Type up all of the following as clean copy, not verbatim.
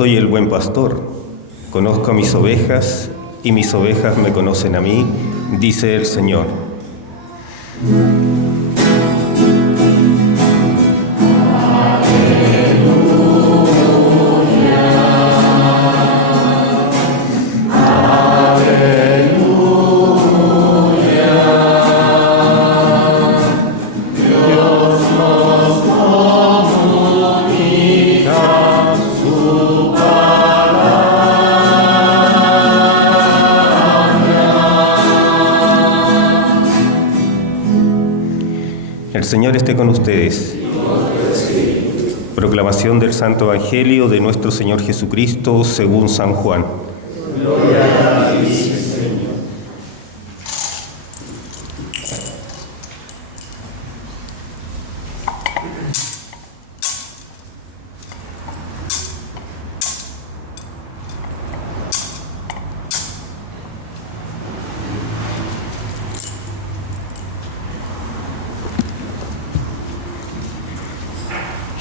soy el buen pastor, conozco a mis ovejas y mis ovejas me conocen a mí, dice el Señor. El Señor esté con ustedes. Proclamación del Santo Evangelio de nuestro Señor Jesucristo según San Juan. Gloria a ti, Señor.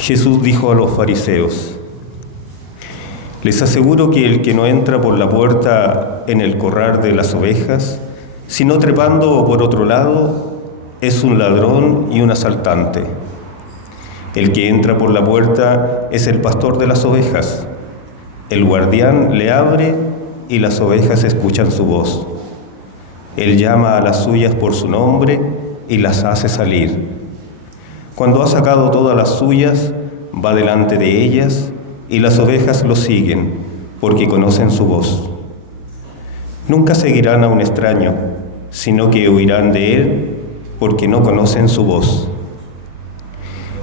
Jesús dijo a los fariseos: les aseguro que el que no entra por la puerta en el corral de las ovejas, sino trepando por otro lado, es un ladrón y un asaltante. El que entra por la puerta es el pastor de las ovejas. El guardián le abre y las ovejas escuchan su voz. Él llama a las suyas por su nombre y las hace salir. Cuando ha sacado todas las suyas, va delante de ellas y las ovejas lo siguen, porque conocen su voz. Nunca seguirán a un extraño, sino que huirán de él, porque no conocen su voz.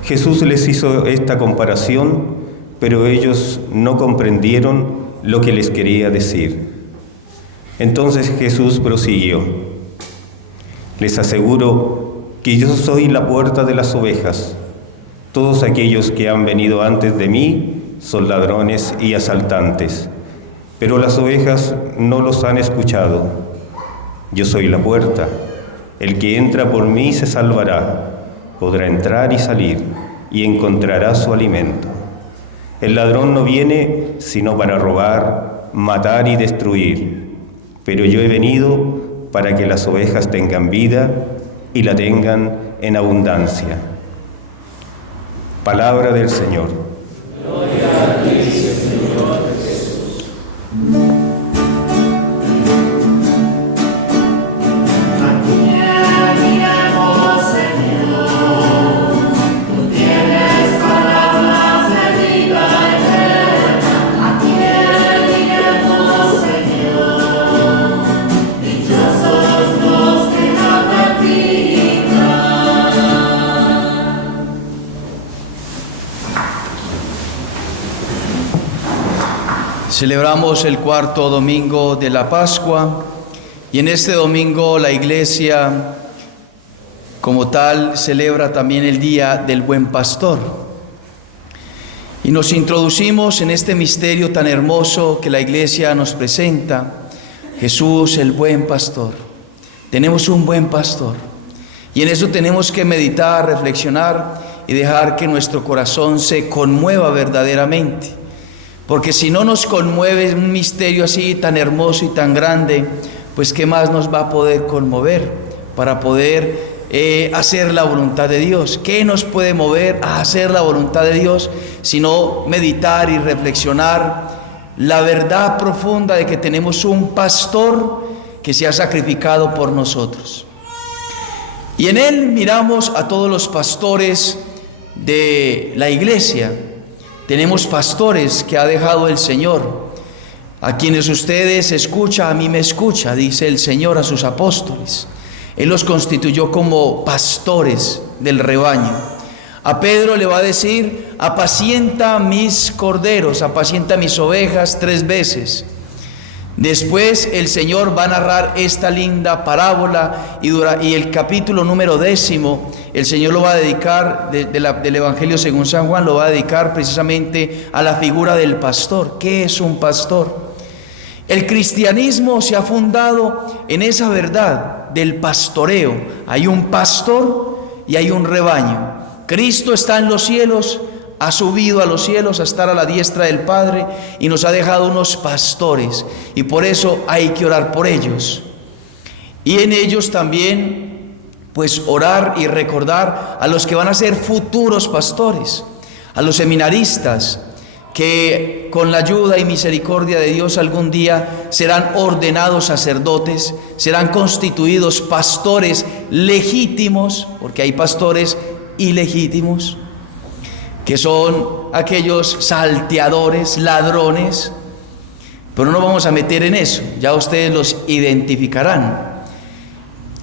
Jesús les hizo esta comparación, pero ellos no comprendieron lo que les quería decir. Entonces Jesús prosiguió: les aseguro que yo soy la puerta de las ovejas. Todos aquellos que han venido antes de mí son ladrones y asaltantes, pero las ovejas no los han escuchado. Yo soy la puerta. El que entra por mí se salvará, podrá entrar y salir, y encontrará su alimento. El ladrón no viene sino para robar, matar y destruir, pero yo he venido para que las ovejas tengan vida y la tengan en abundancia. Palabra del Señor. Gloria a ti, Señor Jesús. ¿A quién iremos, Señor? Tú tienes palabras de vida eterna. ¿A quién iremos, Señor? Dichosos los que no te pidan. Celebramos el cuarto domingo de la Pascua y en este domingo la Iglesia como tal celebra también el Día del Buen Pastor. Y nos introducimos en este misterio tan hermoso que la Iglesia nos presenta: Jesús el Buen Pastor. Tenemos un buen pastor y en eso tenemos que meditar, reflexionar y dejar que nuestro corazón se conmueva verdaderamente. Porque si no nos conmueve un misterio así tan hermoso y tan grande, pues ¿qué más nos va a poder conmover para poder hacer la voluntad de Dios? ¿Qué nos puede mover a hacer la voluntad de Dios sino meditar y reflexionar la verdad profunda de que tenemos un pastor que se ha sacrificado por nosotros? Y en él miramos a todos los pastores de la Iglesia. Tenemos pastores que ha dejado el Señor, a quienes ustedes escuchan, a mí me escucha, dice el Señor a sus apóstoles. Él los constituyó como pastores del rebaño. A Pedro le va a decir: apacienta mis corderos, apacienta mis ovejas 3 veces. Después el Señor va a narrar esta linda parábola y el capítulo número 10, el Señor lo va a dedicar, del Evangelio según San Juan, lo va a dedicar precisamente a la figura del pastor. ¿Qué es un pastor? El cristianismo se ha fundado en esa verdad del pastoreo. Hay un pastor y hay un rebaño. Cristo está en los cielos, ha subido a los cielos a estar a la diestra del Padre y nos ha dejado unos pastores, y por eso hay que orar por ellos. Y en ellos también, pues orar y recordar a los que van a ser futuros pastores, a los seminaristas, que con la ayuda y misericordia de Dios algún día serán ordenados sacerdotes, serán constituidos pastores legítimos, porque hay pastores ilegítimos, que son aquellos salteadores, ladrones, pero no vamos a meter en eso, ya ustedes los identificarán.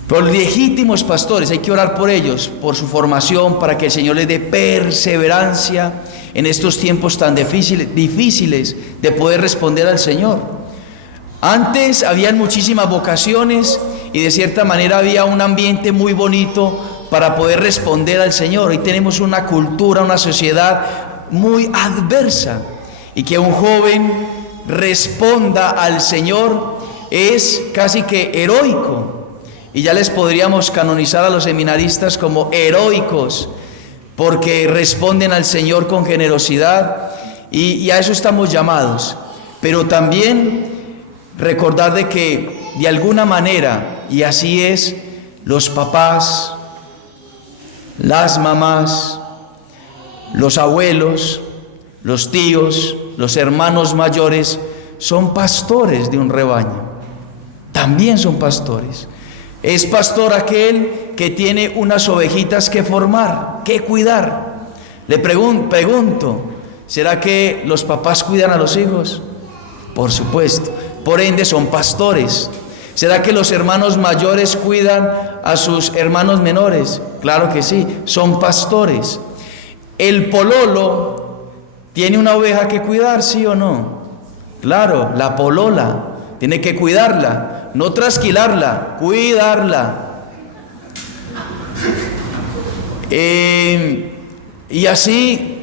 Pero legítimos pastores, hay que orar por ellos, por su formación, para que el Señor les dé perseverancia en estos tiempos tan difíciles de poder responder al Señor. Antes habían muchísimas vocaciones y de cierta manera había un ambiente muy bonito para poder responder al Señor. Hoy tenemos una cultura, una sociedad muy adversa, y que un joven responda al Señor es casi que heroico. Y ya les podríamos canonizar a los seminaristas como heroicos, porque responden al Señor con generosidad, y a eso estamos llamados. Pero también recordar de que de alguna manera, y así es, los papás, las mamás, los abuelos, los tíos, los hermanos mayores son pastores de un rebaño. También son pastores. Es pastor aquel que tiene unas ovejitas que formar, que cuidar. Le pregunto, ¿será que los papás cuidan a los hijos? Por supuesto. Por ende son pastores. ¿Será que los hermanos mayores cuidan a sus hermanos menores? Claro que sí, son pastores. ¿El pololo tiene una oveja que cuidar, sí o no? Claro, la polola tiene que cuidarla, no trasquilarla, cuidarla. Y así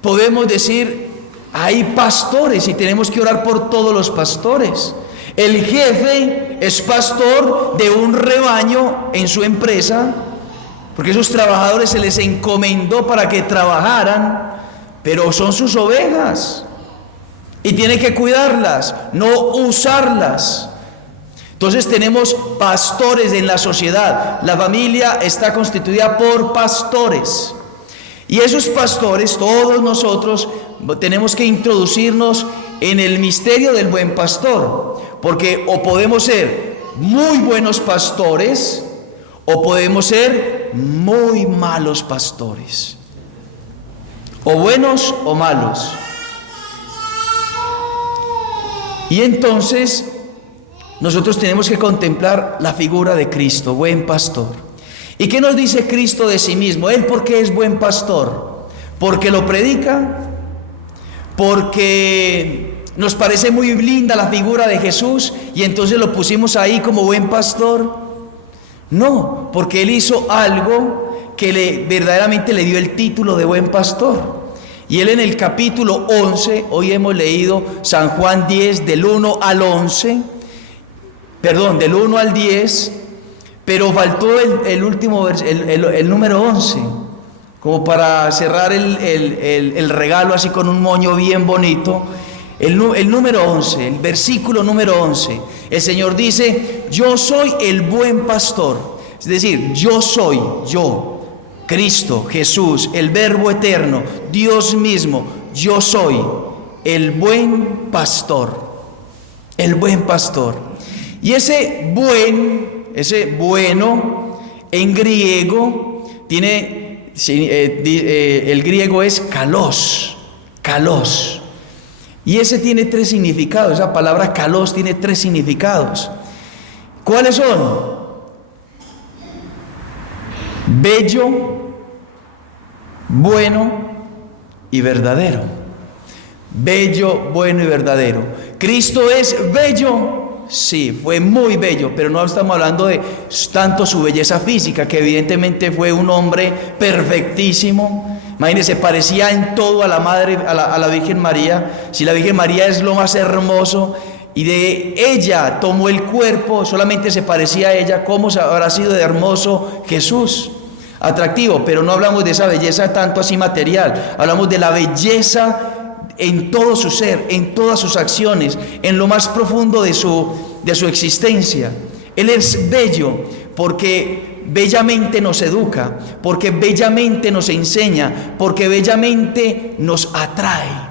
podemos decir, hay pastores y tenemos que orar por todos los pastores. El jefe es pastor de un rebaño en su empresa, porque esos trabajadores se les encomendó para que trabajaran, pero son sus ovejas y tiene que cuidarlas, no usarlas. Entonces tenemos pastores en la sociedad. La familia está constituida por pastores, y esos pastores, todos nosotros tenemos que introducirnos en el misterio del buen pastor, porque o podemos ser muy buenos pastores o podemos ser muy malos pastores, o buenos o malos. Y entonces nosotros tenemos que contemplar la figura de Cristo, buen pastor. ¿Y qué nos dice Cristo de sí mismo? ¿Él por qué es buen pastor? ¿Porque lo predica? ¿Porque nos parece muy linda la figura de Jesús y entonces lo pusimos ahí como buen pastor? No, porque Él hizo algo que verdaderamente le dio el título de buen pastor. Y Él en el capítulo 11, hoy hemos leído San Juan 10 del 1 al 11, del 1 al 10, pero faltó el último el número 11, como para cerrar el regalo así con un moño bien bonito. El número 11, el versículo número 11, el Señor dice: yo soy el buen pastor. Es decir, yo soy, yo, Cristo, Jesús, el Verbo eterno, Dios mismo, yo soy el buen pastor, el buen pastor. Y ese bueno, en griego, tiene, el griego es kalos, kalos. Y ese tiene tres significados, esa palabra kalos tiene tres significados. ¿Cuáles son? Bello, bueno y verdadero. Bello, bueno y verdadero. ¿Cristo es bello? Sí, fue muy bello, pero no estamos hablando de tanto su belleza física, que evidentemente fue un hombre perfectísimo. Imagínense, parecía en todo a la madre, a la Virgen María. Si la Virgen María es lo más hermoso y de ella tomó el cuerpo, solamente se parecía a ella, ¿cómo habrá sido de hermoso Jesús? atractivo, pero no hablamos de esa belleza tanto así material, hablamos de la belleza en todo su ser, en todas sus acciones, en lo más profundo de su existencia. Él es bello porque bellamente nos educa, porque bellamente nos enseña, porque bellamente nos atrae.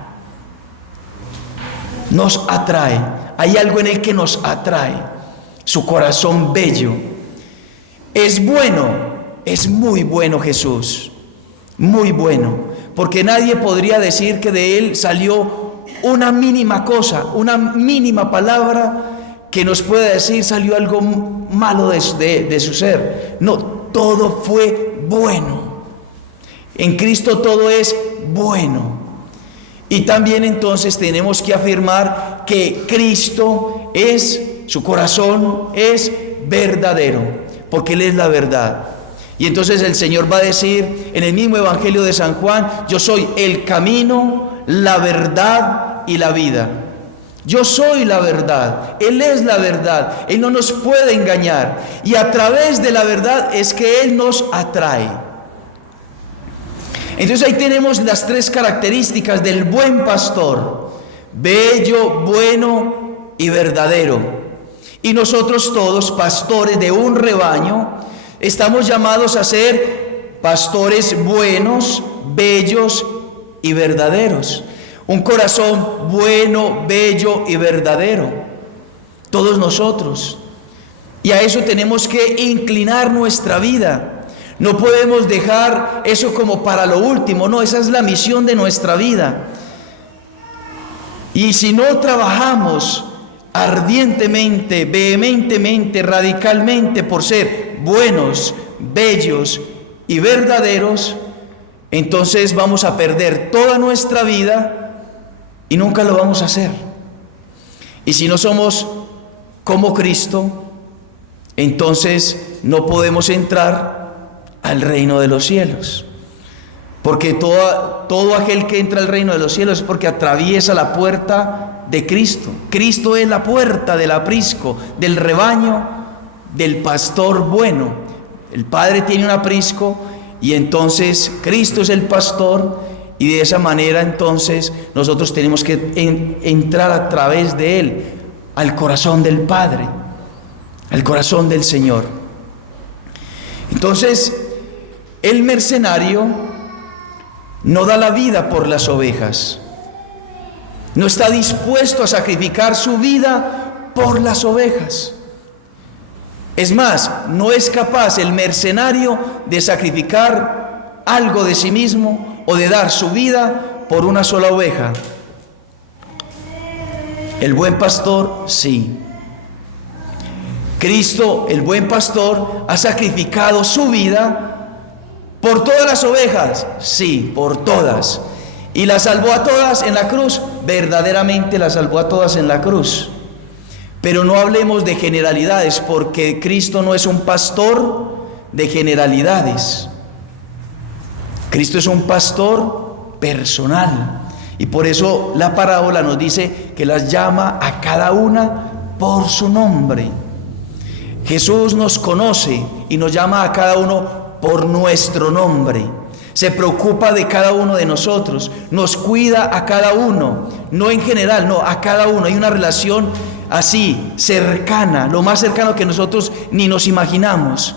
Nos atrae, hay algo en Él que nos atrae, su corazón bello. Es bueno, es muy bueno Jesús, muy bueno, porque nadie podría decir que de Él salió una mínima cosa, una mínima palabra que nos pueda decir salió algo malo de su ser. No, todo fue bueno. En Cristo todo es bueno. Y también entonces tenemos que afirmar que Cristo es, su corazón es verdadero, porque Él es la verdad. Y entonces el Señor va a decir en el mismo Evangelio de San Juan: yo soy el camino, la verdad y la vida. Yo soy la verdad, Él es la verdad, Él no nos puede engañar. Y a través de la verdad es que Él nos atrae. Entonces ahí tenemos las tres características del buen pastor: bello, bueno y verdadero. Y nosotros todos, pastores de un rebaño, estamos llamados a ser pastores buenos, bellos y verdaderos. Un corazón bueno, bello y verdadero. Todos nosotros. Y a eso tenemos que inclinar nuestra vida. No podemos dejar eso como para lo último, no, esa es la misión de nuestra vida. Y si no trabajamos ardientemente, vehementemente, radicalmente por ser buenos, bellos y verdaderos, entonces vamos a perder toda nuestra vida y nunca lo vamos a hacer. Y si no somos como Cristo, entonces no podemos entrar al reino de los cielos, porque todo aquel que entra al reino de los cielos es porque atraviesa la puerta de Cristo. Cristo es la puerta del aprisco, del rebaño, del pastor bueno. El Padre tiene un aprisco y entonces Cristo es el pastor, y de esa manera entonces nosotros tenemos que entrar a través de Él al corazón del Padre, al corazón del Señor. Entonces el mercenario no da la vida por las ovejas, no está dispuesto a sacrificar su vida por las ovejas. Es más, no es capaz el mercenario de sacrificar algo de sí mismo o de dar su vida por una sola oveja. El buen pastor, sí. Cristo, el buen pastor, ha sacrificado su vida por todas las ovejas, sí, por todas. Y las salvó a todas en la cruz, verdaderamente las salvó a todas en la cruz. Pero no hablemos de generalidades, porque Cristo no es un pastor de generalidades. Cristo es un pastor personal. Y por eso la parábola nos dice que las llama a cada una por su nombre. Jesús nos conoce y nos llama a cada uno por nuestro nombre. Se preocupa de cada uno de nosotros, nos cuida a cada uno, no en general, no, a cada uno. Hay una relación así, cercana, lo más cercano que nosotros ni nos imaginamos.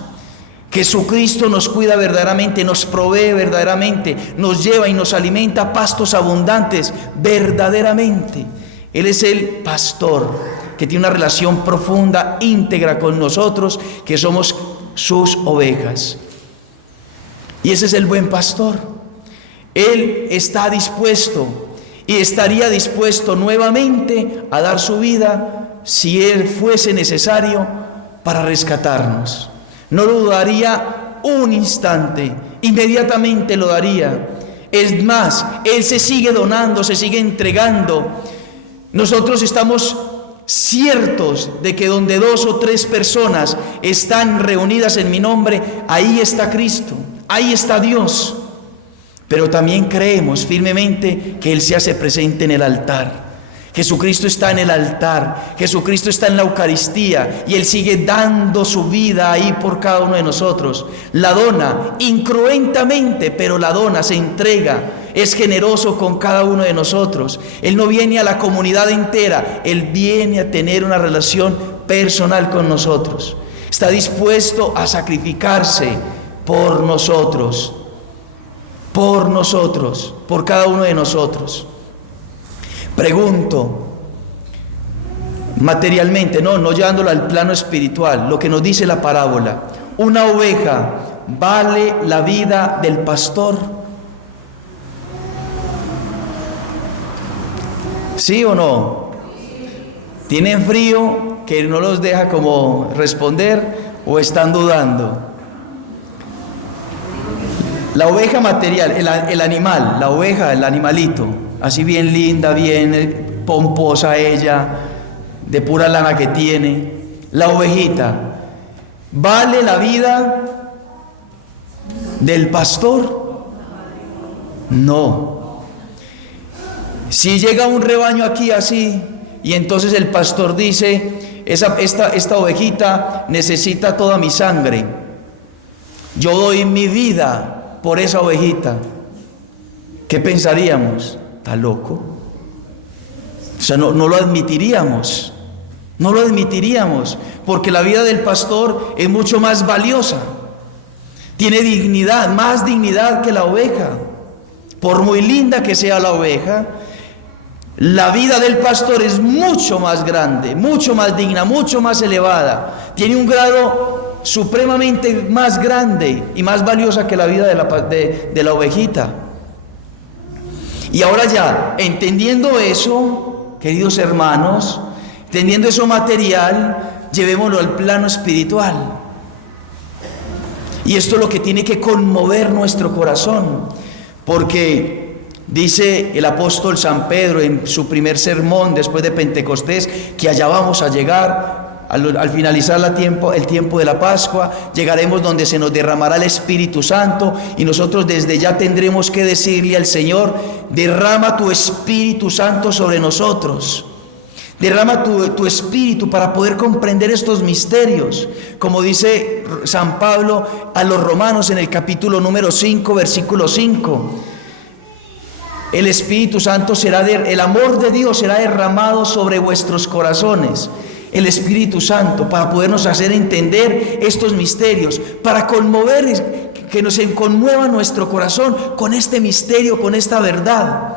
Jesucristo nos cuida verdaderamente, nos provee verdaderamente, nos lleva y nos alimenta a pastos abundantes verdaderamente. Él es el pastor que tiene una relación profunda, íntegra con nosotros, que somos sus ovejas. Y ese es el buen pastor. Él está dispuesto y estaría dispuesto nuevamente a dar su vida si Él fuese necesario para rescatarnos. No lo dudaría un instante, inmediatamente lo daría. Es más, Él se sigue donando, se sigue entregando. Nosotros estamos ciertos de que donde 2 o 3 personas están reunidas en mi nombre, ahí está Cristo, ahí está Dios. Pero también creemos firmemente que Él se hace presente en el altar, Jesucristo está en el altar, Jesucristo está en la Eucaristía y Él sigue dando su vida ahí por cada uno de nosotros. La dona incruentamente, pero la dona, se entrega, es generoso con cada uno de nosotros. Él no viene a la comunidad entera, Él viene a tener una relación personal con nosotros. Está dispuesto a sacrificarse por nosotros, por cada uno de nosotros. Pregunto, materialmente, no llevándolo al plano espiritual, lo que nos dice la parábola: ¿una oveja vale la vida del pastor? ¿Sí o no? ¿Tienen frío que no los deja como responder o están dudando? La oveja material, el animal, la oveja, el animalito, así bien linda, bien pomposa ella, de pura lana que tiene, la ovejita, ¿vale la vida del pastor? No. Si llega un rebaño aquí así, y entonces el pastor dice: esta ovejita necesita toda mi sangre, yo doy mi vida por esa ovejita, ¿qué pensaríamos? ¿Está loco? O sea, no lo admitiríamos, porque la vida del pastor es mucho más valiosa, tiene dignidad, más dignidad que la oveja. Por muy linda que sea la oveja, la vida del pastor es mucho más grande, mucho más digna, mucho más elevada, tiene un grado supremamente más grande y más valiosa que la vida de la ovejita. Y ahora ya, entendiendo eso, queridos hermanos, entendiendo eso material, llevémoslo al plano espiritual. Y esto es lo que tiene que conmover nuestro corazón, porque dice el apóstol San Pedro en su primer sermón después de Pentecostés, que allá vamos a llegar. Al finalizar el tiempo de la Pascua, llegaremos donde se nos derramará el Espíritu Santo, y nosotros desde ya tendremos que decirle al Señor: derrama tu Espíritu Santo sobre nosotros, derrama tu Espíritu para poder comprender estos misterios, como dice San Pablo a los romanos en el capítulo número 5, versículo 5. El Espíritu Santo el amor de Dios será derramado sobre vuestros corazones. El Espíritu Santo, para podernos hacer entender estos misterios, para conmover, que nos conmueva nuestro corazón con este misterio, con esta verdad.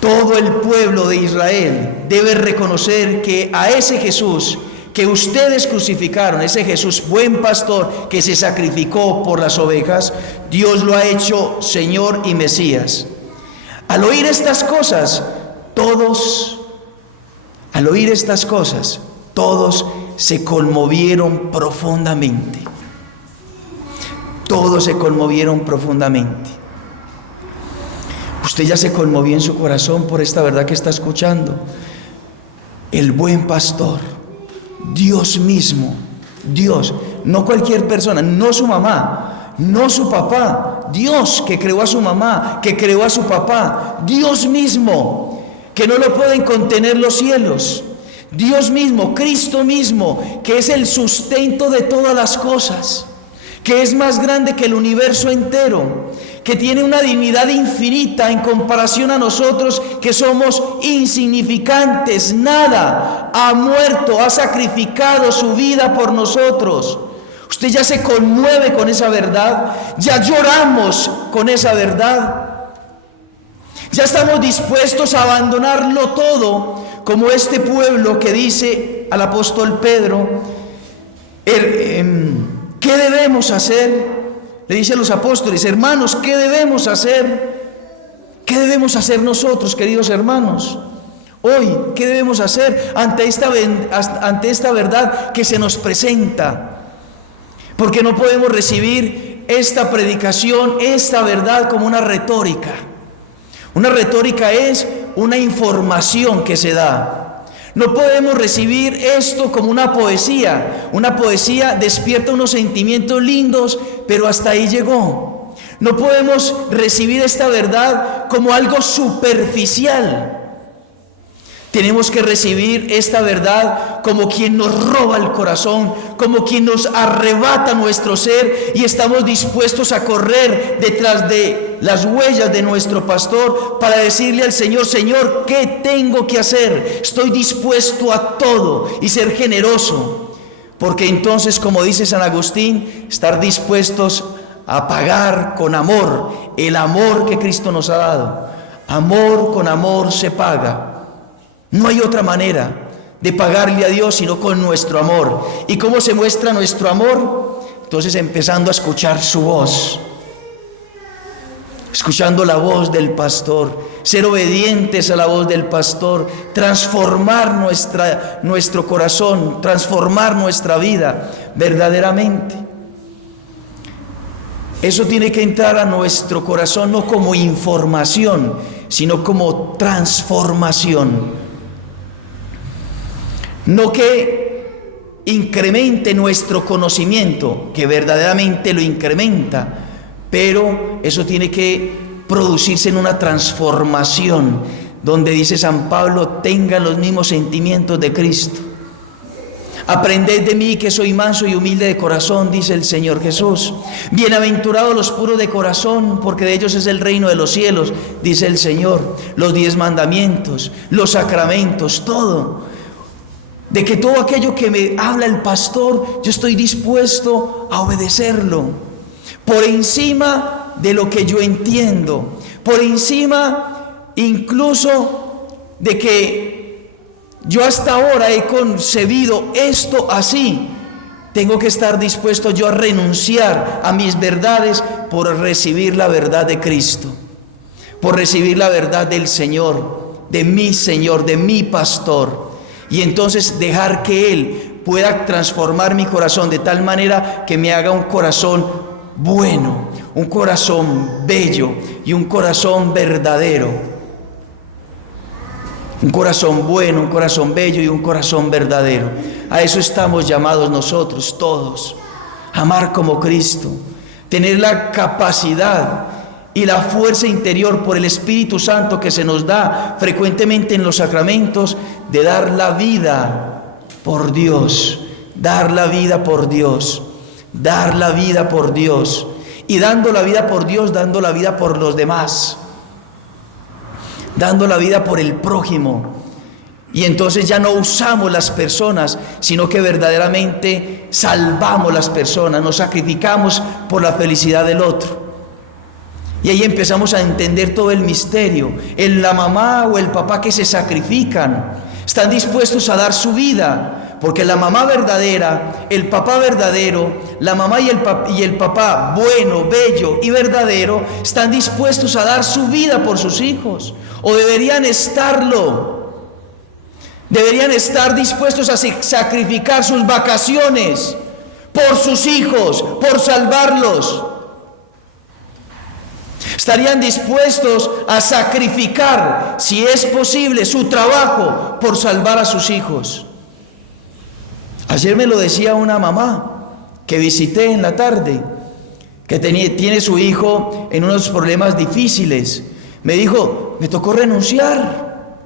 Todo el pueblo de Israel debe reconocer que a ese Jesús que ustedes crucificaron, ese Jesús buen pastor que se sacrificó por las ovejas, Dios lo ha hecho Señor y Mesías. Al oír estas cosas, todos se conmovieron profundamente. Todos se conmovieron profundamente. Usted ya se conmovió en su corazón por esta verdad que está escuchando. El buen pastor, Dios mismo, Dios, no cualquier persona, no su mamá, no su papá, Dios que creó a su mamá, que creó a su papá, Dios mismo, que no lo pueden contener los cielos, Dios mismo, Cristo mismo, que es el sustento de todas las cosas, que es más grande que el universo entero, que tiene una dignidad infinita en comparación a nosotros que somos insignificantes, nada, ha muerto, ha sacrificado su vida por nosotros. Usted ya se conmueve con esa verdad, ya lloramos con esa verdad. Ya estamos dispuestos a abandonarlo todo, como este pueblo que dice al apóstol Pedro: ¿qué debemos hacer? Le dice a los apóstoles: hermanos, ¿qué debemos hacer? ¿Qué debemos hacer nosotros, queridos hermanos? Hoy, ¿qué debemos hacer ante esta verdad que se nos presenta? Porque no podemos recibir esta predicación, esta verdad, como una retórica. Una retórica es una información que se da. No podemos recibir esto como una poesía. Una poesía despierta unos sentimientos lindos, pero hasta ahí llegó. No podemos recibir esta verdad como algo superficial. Tenemos que recibir esta verdad como quien nos roba el corazón, como quien nos arrebata nuestro ser, y estamos dispuestos a correr detrás de las huellas de nuestro pastor para decirle al Señor: Señor, ¿qué tengo que hacer? Estoy dispuesto a todo, y ser generoso, porque entonces, como dice San Agustín, estar dispuestos a pagar con amor el amor que Cristo nos ha dado. Amor con amor se paga. No hay otra manera de pagarle a Dios sino con nuestro amor. ¿Y cómo se muestra nuestro amor? Entonces, empezando a escuchar su voz, escuchando la voz del pastor, ser obedientes a la voz del pastor, transformar nuestro corazón, transformar nuestra vida verdaderamente. Eso tiene que entrar a nuestro corazón no como información, sino como transformación. No que incremente nuestro conocimiento, que verdaderamente lo incrementa, pero eso tiene que producirse en una transformación, donde dice San Pablo: tengan los mismos sentimientos de Cristo. Aprended de mí, que soy manso y humilde de corazón, dice el Señor Jesús. Bienaventurados los puros de corazón, porque de ellos es el reino de los cielos, dice el Señor. Los 10 mandamientos, los sacramentos, todo. De que todo aquello que me habla el pastor, yo estoy dispuesto a obedecerlo, por encima de lo que yo entiendo, por encima incluso de que yo hasta ahora he concebido esto así. Tengo que estar dispuesto yo a renunciar a mis verdades por recibir la verdad de Cristo, por recibir la verdad del Señor, de mi pastor. Y entonces dejar que Él pueda transformar mi corazón de tal manera que me haga un corazón bueno, un corazón bello y un corazón verdadero. Un corazón bueno, un corazón bello y un corazón verdadero. A eso estamos llamados nosotros todos. Amar como Cristo. Tener la capacidad y la fuerza interior por el Espíritu Santo que se nos da frecuentemente en los sacramentos, de dar la vida por Dios. Dar la vida por Dios. Dar la vida por Dios. Y dando la vida por Dios, dando la vida por los demás. Dando la vida por el prójimo. Y entonces ya no usamos las personas, sino que verdaderamente salvamos las personas, nos sacrificamos por la felicidad del otro. Y ahí empezamos a entender todo el misterio. La mamá o el papá que se sacrifican, están dispuestos a dar su vida, porque la mamá verdadera, el papá verdadero, la mamá y el papá bueno, bello y verdadero, están dispuestos a dar su vida por sus hijos, o deberían estarlo. Deberían estar dispuestos a sacrificar sus vacaciones por sus hijos, por salvarlos. Estarían dispuestos a sacrificar, si es posible, su trabajo por salvar a sus hijos. Ayer me lo decía una mamá que visité en la tarde, que tiene su hijo en unos problemas difíciles. Me dijo: me tocó renunciar,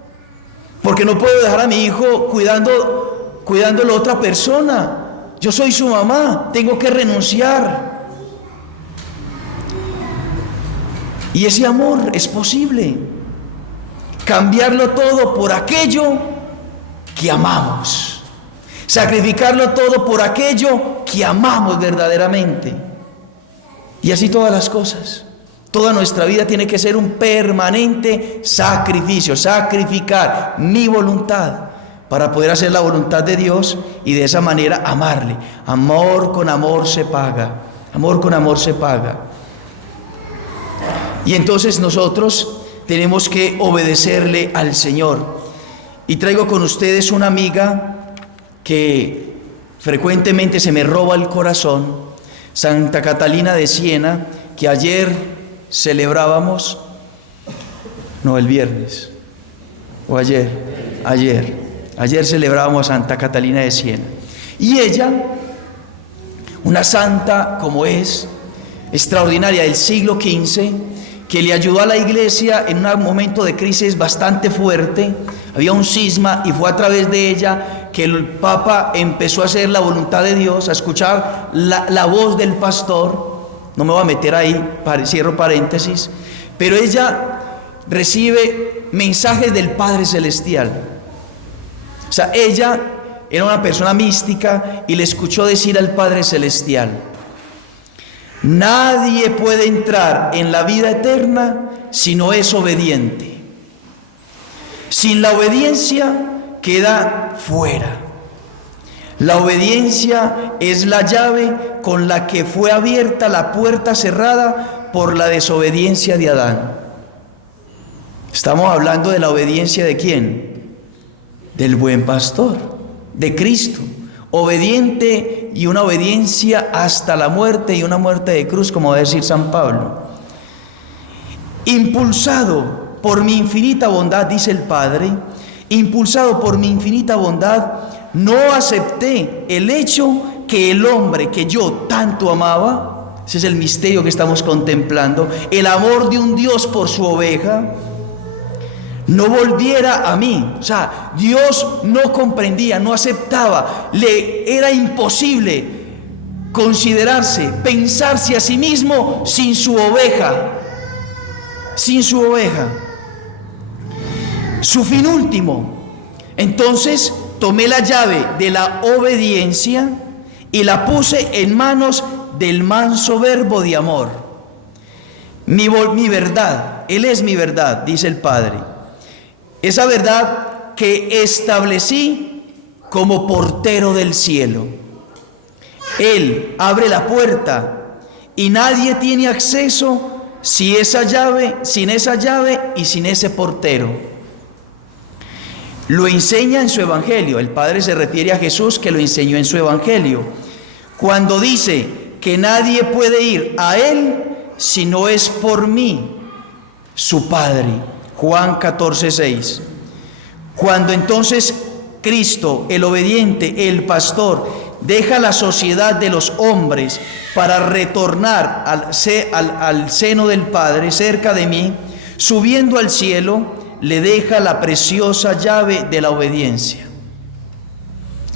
porque no puedo dejar a mi hijo cuidándolo a otra persona. Yo soy su mamá, tengo que renunciar. Y ese amor es posible. Cambiarlo todo por aquello que amamos. Sacrificarlo todo por aquello que amamos verdaderamente. Y así todas las cosas. Toda nuestra vida tiene que ser un permanente sacrificio. Sacrificar mi voluntad para poder hacer la voluntad de Dios y de esa manera amarle. Amor con amor se paga. Amor con amor se paga. Y entonces nosotros tenemos que obedecerle al Señor. Y traigo con ustedes una amiga que frecuentemente se me roba el corazón, Santa Catalina de Siena, que ayer celebrábamos, no, el viernes, o ayer celebrábamos a Santa Catalina de Siena. Y ella, una santa como es, extraordinaria del siglo XV, que le ayudó a la iglesia en un momento de crisis bastante fuerte, había un cisma y fue a través de ella que el Papa empezó a hacer la voluntad de Dios, a escuchar la voz del pastor. No me voy a meter ahí, cierro paréntesis, pero ella recibe mensajes del Padre Celestial. O sea, ella era una persona mística y le escuchó decir al Padre Celestial: nadie puede entrar en la vida eterna si no es obediente. Sin la obediencia queda fuera. La obediencia es la llave con la que fue abierta la puerta cerrada por la desobediencia de Adán. Estamos hablando de la obediencia ¿de quién? Del buen pastor, de Cristo. Obediente, y una obediencia hasta la muerte, y una muerte de cruz, como va a decir San Pablo. Impulsado por mi infinita bondad, dice el Padre, impulsado por mi infinita bondad, no acepté el hecho que el hombre que yo tanto amaba, ese es el misterio que estamos contemplando, el amor de un Dios por su oveja, no volviera a mí. O sea, Dios no comprendía, no aceptaba, le era imposible considerarse, pensarse a sí mismo sin su oveja, sin su oveja. Su fin último. Entonces tomé la llave de la obediencia y la puse en manos del manso verbo de amor. Mi verdad, Él es mi verdad, dice el Padre. Esa verdad que establecí como portero del cielo. Él abre la puerta y nadie tiene acceso sin esa llave y sin ese portero. Lo enseña en su evangelio. El Padre se refiere a Jesús, que lo enseñó en su evangelio, cuando dice que nadie puede ir a Él si no es por mí, su Padre. Juan 14:6. Cuando entonces Cristo, el obediente, el pastor, deja la sociedad de los hombres para retornar al seno del Padre, cerca de mí, subiendo al cielo, le deja la preciosa llave de la obediencia.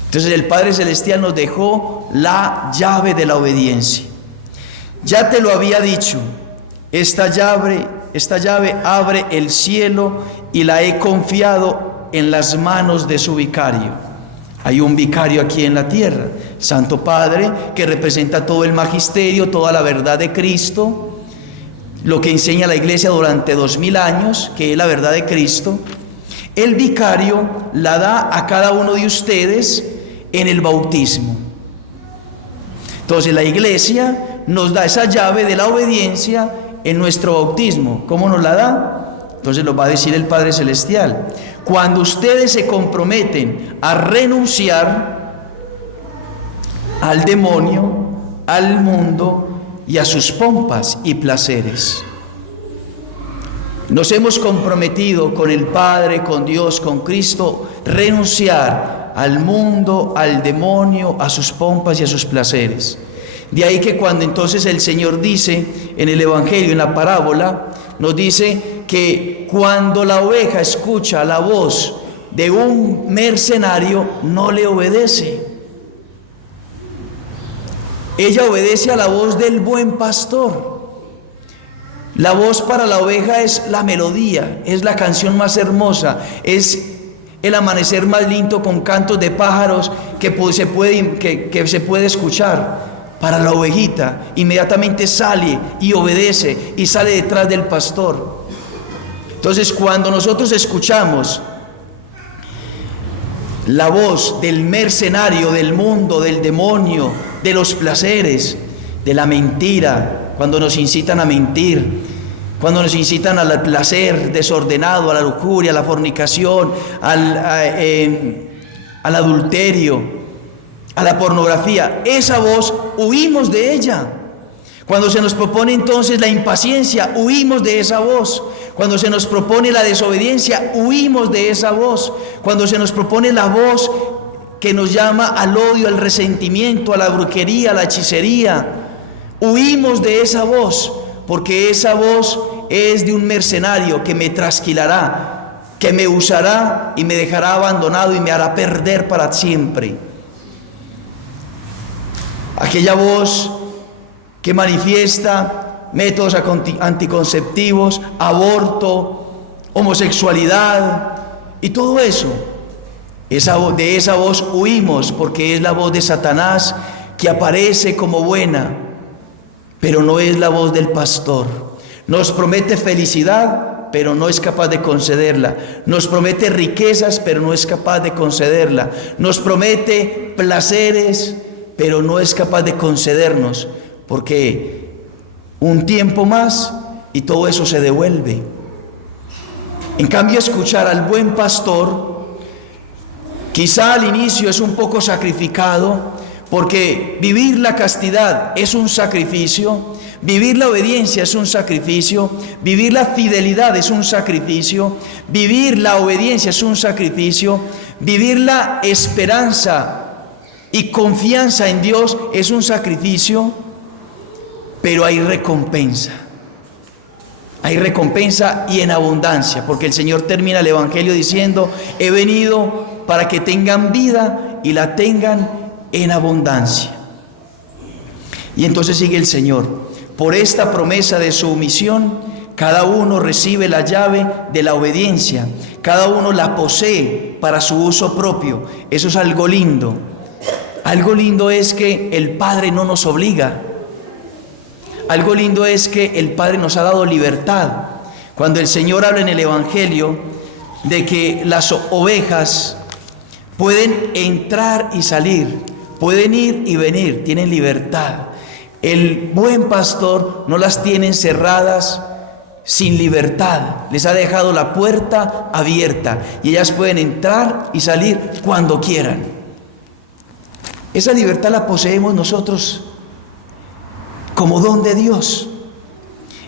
Entonces el Padre Celestial nos dejó la llave de la obediencia. Ya te lo había dicho, esta llave abre el cielo y la he confiado en las manos de su vicario. Hay un vicario aquí en la tierra, Santo Padre, que representa todo el magisterio, toda la verdad de Cristo, lo que enseña la Iglesia durante 2000 años, que es la verdad de Cristo. El vicario la da a cada uno de ustedes en el bautismo. Entonces la Iglesia nos da esa llave de la obediencia en nuestro bautismo. ¿Cómo nos la da? Entonces lo va a decir el Padre Celestial. Cuando ustedes se comprometen a renunciar al demonio, al mundo y a sus pompas y placeres. Nos hemos comprometido con el Padre, con Dios, con Cristo, renunciar al mundo, al demonio, a sus pompas y a sus placeres. De ahí que cuando entonces el Señor dice en el Evangelio, en la parábola, nos dice que cuando la oveja escucha la voz de un mercenario, no le obedece. Ella obedece a la voz del buen pastor. La voz para la oveja es la melodía, es la canción más hermosa, es el amanecer más lindo con cantos de pájaros que se puede escuchar. Para la ovejita, inmediatamente sale y obedece y sale detrás del pastor. Entonces, cuando nosotros escuchamos la voz del mercenario, del mundo, del demonio, de los placeres, de la mentira, cuando nos incitan a mentir, cuando nos incitan al placer desordenado, a la lujuria, a la fornicación, al adulterio, a la pornografía, esa voz huimos de ella. Cuando se nos propone entonces la impaciencia, huimos de esa voz. Cuando se nos propone la desobediencia, huimos de esa voz. Cuando se nos propone la voz que nos llama al odio, al resentimiento, a la brujería, a la hechicería, huimos de esa voz, porque esa voz es de un mercenario que me trasquilará, que me usará y me dejará abandonado y me hará perder para siempre. Aquella voz que manifiesta métodos anticonceptivos, aborto, homosexualidad y todo eso. De esa voz huimos, porque es la voz de Satanás, que aparece como buena, pero no es la voz del pastor. Nos promete felicidad, pero no es capaz de concederla. Nos promete riquezas, pero no es capaz de concederla. Nos promete placeres, pero no es capaz de concedernos, porque un tiempo más y todo eso se devuelve. En cambio, escuchar al buen pastor, quizá al inicio es un poco sacrificado, porque vivir la castidad es un sacrificio, vivir la obediencia es un sacrificio, vivir la fidelidad es un sacrificio, vivir la obediencia es un sacrificio, vivir la esperanza y confianza en Dios es un sacrificio, pero hay recompensa. Hay recompensa y en abundancia, porque el Señor termina el Evangelio diciendo: he venido para que tengan vida y la tengan en abundancia. Y entonces sigue el Señor: por esta promesa de su misión, cada uno recibe la llave de la obediencia, cada uno la posee para su uso propio. Eso es algo lindo. Algo lindo es que el Padre no nos obliga. Algo lindo es que el Padre nos ha dado libertad. Cuando el Señor habla en el Evangelio de que las ovejas pueden entrar y salir, pueden ir y venir, tienen libertad. El buen pastor no las tiene encerradas sin libertad, les ha dejado la puerta abierta y ellas pueden entrar y salir cuando quieran. Esa libertad la poseemos nosotros como don de Dios.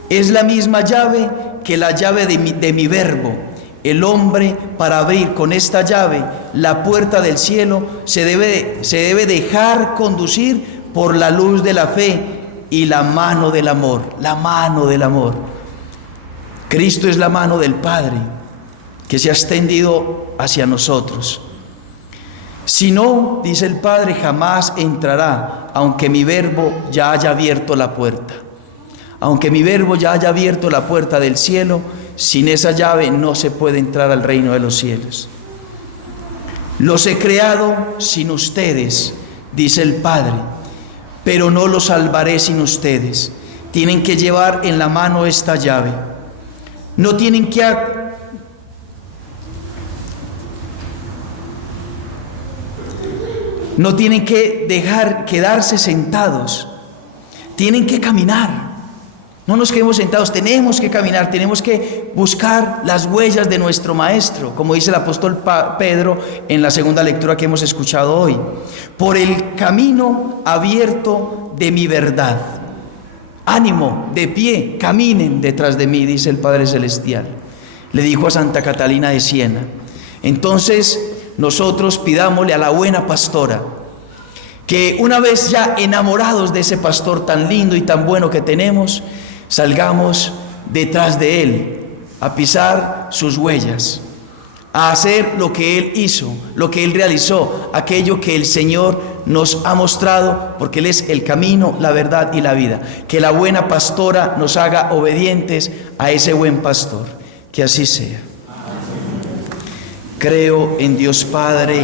Es la misma llave que la llave de mi verbo. El hombre, para abrir con esta llave la puerta del cielo, se debe dejar conducir por la luz de la fe y la mano del amor. La mano del amor. Cristo es la mano del Padre que se ha extendido hacia nosotros. Si no, dice el Padre, jamás entrará, aunque mi verbo ya haya abierto la puerta. Aunque mi verbo ya haya abierto la puerta del cielo, sin esa llave no se puede entrar al reino de los cielos. Los he creado sin ustedes, dice el Padre, pero no los salvaré sin ustedes. Tienen que llevar en la mano esta llave. No tienen que dejar quedarse sentados, tienen que caminar. No nos quedemos sentados, tenemos que caminar, tenemos que buscar las huellas de nuestro Maestro, como dice el apóstol Pedro en la segunda lectura que hemos escuchado hoy. Por el camino abierto de mi verdad. Ánimo, de pie, caminen detrás de mí, dice el Padre Celestial. Le dijo a Santa Catalina de Siena. Entonces, nosotros pidámosle a la buena pastora que una vez ya enamorados de ese pastor tan lindo y tan bueno que tenemos, salgamos detrás de él, a pisar sus huellas, a hacer lo que él hizo, lo que él realizó, aquello que el Señor nos ha mostrado, porque él es el camino, la verdad y la vida. Que la buena pastora nos haga obedientes a ese buen pastor. Que así sea. Creo en Dios Padre,